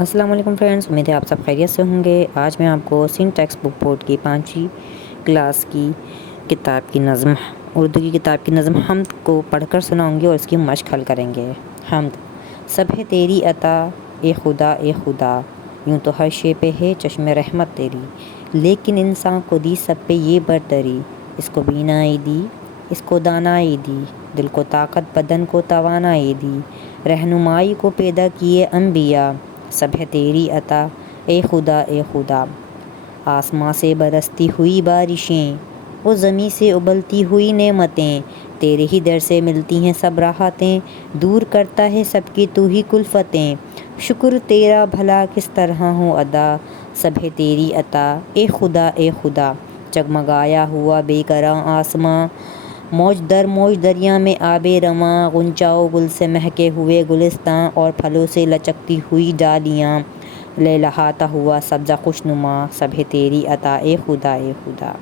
السلام علیکم فرینڈز، امید ہے آپ سب خیریت سے ہوں گے۔ آج میں آپ کو سندھ ٹیکسٹ بک بورڈ کی 5ویں کلاس کی کتاب کی نظم، اردو کی کتاب کی نظم حمد کو پڑھ کر سناؤں گی اور اس کی مشق حل کریں گے۔ حمد۔ سب ہے تیری عطا اے خدا اے خدا، یوں تو ہر شے پہ ہے چشم رحمت تیری، لیکن انسان کو دی سب پہ یہ برتری، اس کو بینائی دی اس کو دانائی دی، دل کو طاقت بدن کو توانائی دی، رہنمائی کو پیدا کیے انبیاء، سب ہے تیری عطا اے خدا اے خدا۔ آسماں سے برستی ہوئی بارشیں، وہ زمیں سے ابلتی ہوئی نعمتیں، تیرے ہی در سے ملتی ہیں سب راحتیں، دور کرتا ہے سب کی تو ہی کلفتیں، شکر تیرا بھلا کس طرح ہو ادا، سب ہے تیری عطا اے خدا اے خدا۔ جگمگایا ہوا بے کراں آسماں، موج در موج دریا میں آب رواں، غنچہ و گل سے مہکے ہوئے گلستاں، اور پھلوں سے لچکتی ہوئی ڈالیاں، لہلہاتا ہوا سبزہ خوشنما، سب ہے تیری عطا اے خدا اے خدا۔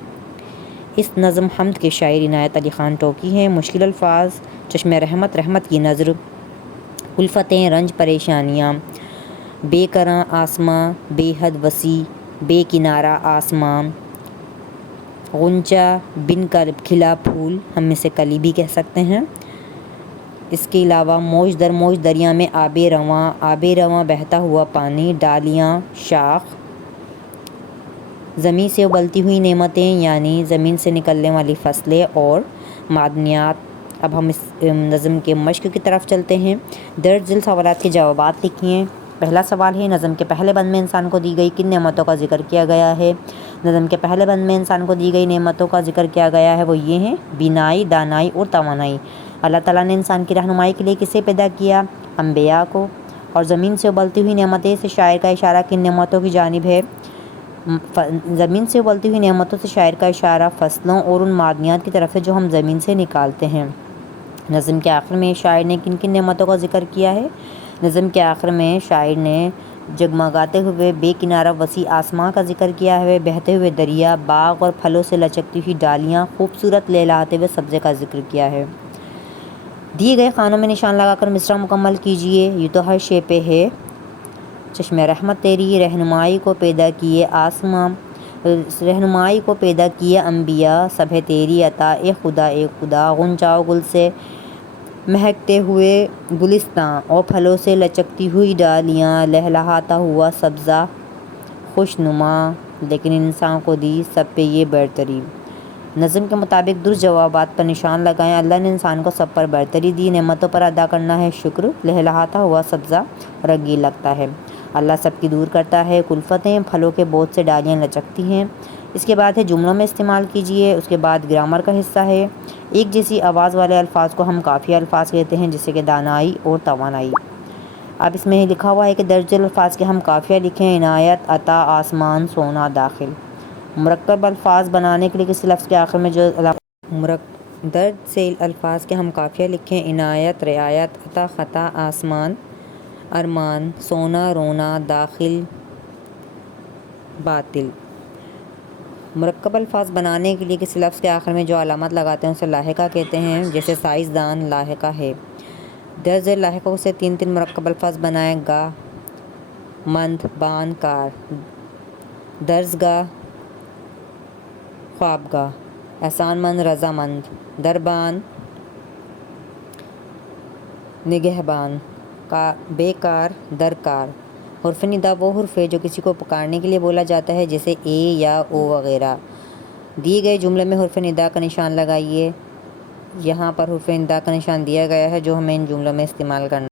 اس نظم حمد کے شاعر عنایت علی خان ٹوکی ہیں۔ مشکل الفاظ: چشم رحمت، رحمت کی نظر، الفتیں، رنج پریشانیاں، بے کراں آسماں، بے حد وسیع، بے کنارہ آسماں، غنچہ، بن کھلا پھول، ہم اسے کلی بھی کہہ سکتے ہیں۔ اس کے علاوہ موج در موج دریا میں آب رواں بہتا ہوا پانی، ڈالیاں، شاخ، زمیں سے ابلتی ہوئی نعمتیں یعنی زمین سے نکلنے والی فصلیں اور معدنیات۔ اب ہم اس نظم کے مشق کی طرف چلتے ہیں۔ درج ذیل سوالات کے جوابات لکھیے۔ پہلا سوال ہے، نظم کے پہلے بند میں انسان کو دی گئی کن نعمتوں کا ذکر کیا گیا ہے؟ نظم کے پہلے بند میں انسان کو دی گئی نعمتوں کا ذکر کیا گیا ہے، وہ یہ ہیں: بینائی، دانائی اور توانائی۔ اللہ تعالیٰ نے انسان کی رہنمائی کے لیے کسے پیدا کیا؟ انبیاء کو۔ اور زمین سے ابلتی ہوئی نعمتیں سے شاعر کا اشارہ کن نعمتوں کی جانب ہے؟ زمین سے ابلتی ہوئی نعمتوں سے شاعر کا اشارہ فصلوں اور ان معدنیات کی طرف ہے جو ہم زمین سے نکالتے ہیں۔ نظم کے آخر میں شاعر نے کن کن نعمتوں کا ذکر کیا ہے؟ نظم کے آخر میں شاعر نے جگمگاتے ہوئے بے کنارہ وسیع آسماں کا ذکر کیا ہے، بہتے ہوئے دریا، باغ اور پھلوں سے لچکتی ہوئی ڈالیاں، خوبصورت لہلاتے ہوئے سبزے کا ذکر کیا ہے۔ دیے گئے خانوں میں نشان لگا کر مصرع مکمل کیجیے۔ یہ تو ہر شے پہ ہے چشم رحمت تیری، رہنمائی کو پیدا کیے آسماں، رہنمائی کو پیدا کیے انبیاء، سب ہے تیری عطا اے خدا اے خدا، غنچہ و گل سے مہکتے ہوئے گلستاں، اور پھلوں سے لچکتی ہوئی ڈالیاں، لہلہاتا ہوا سبزہ خوشنما، لیکن انسان کو دی سب پہ یہ برتری۔ نظم کے مطابق درست جوابات پر نشان لگائیں۔ اللہ نے انسان کو سب پر برتری دی۔ نعمتوں پر ادا کرنا ہے شکر، لہلہاتا ہوا سبزہ رنگین لگتا ہے۔ اللہ سب کی دور کرتا ہے کلفتیں، پھلوں کے بوجھ سے ڈالیاں لچکتی ہیں۔ اس کے بعد ہے جملوں میں استعمال کیجیے۔ اس کے بعد گرامر کا حصہ ہے۔ ایک جیسی آواز والے الفاظ کو ہم قافیہ الفاظ کہتے ہیں، جیسے کہ دانائی اور توانائی۔ اب اس میں لکھا ہوا ہے کہ درج ذیل الفاظ کے ہم قافیہ لکھیں: عنایت، عطا، آسمان، سونا، داخل۔ مرکب الفاظ بنانے کے لیے کسی لفظ کے آخر میں جو درج ذیل الفاظ کے ہم قافیہ لکھیں: عنایت، رعایت، عطا، خطا، آسمان، ارمان، سونا، رونا، داخل، باطل۔ مرکب الفاظ بنانے کے لیے کسی لفظ کے آخر میں جو علامت لگاتے ہیں اسے لاحقہ کہتے ہیں، جیسے سائنسدان لاحقہ ہے۔ درج ذیل لاحقوں سے 3 مرکب الفاظ بنائیں: گاہ مند، بان، کار۔ درسگاہ، خوابگاہ۔ احسان مند، رضامند۔ دربان، نگہبان۔ بے کار، درکار۔ حرف ندا وہ حرف ہے جو کسی کو پکارنے کے لیے بولا جاتا ہے، جیسے اے یا او وغیرہ۔ دیے گئے جملے میں حرف ندا کا نشان لگائیے۔ یہاں پر حرف ندا کا نشان دیا گیا ہے جو ہمیں ان جملوں میں استعمال کرنا ہے۔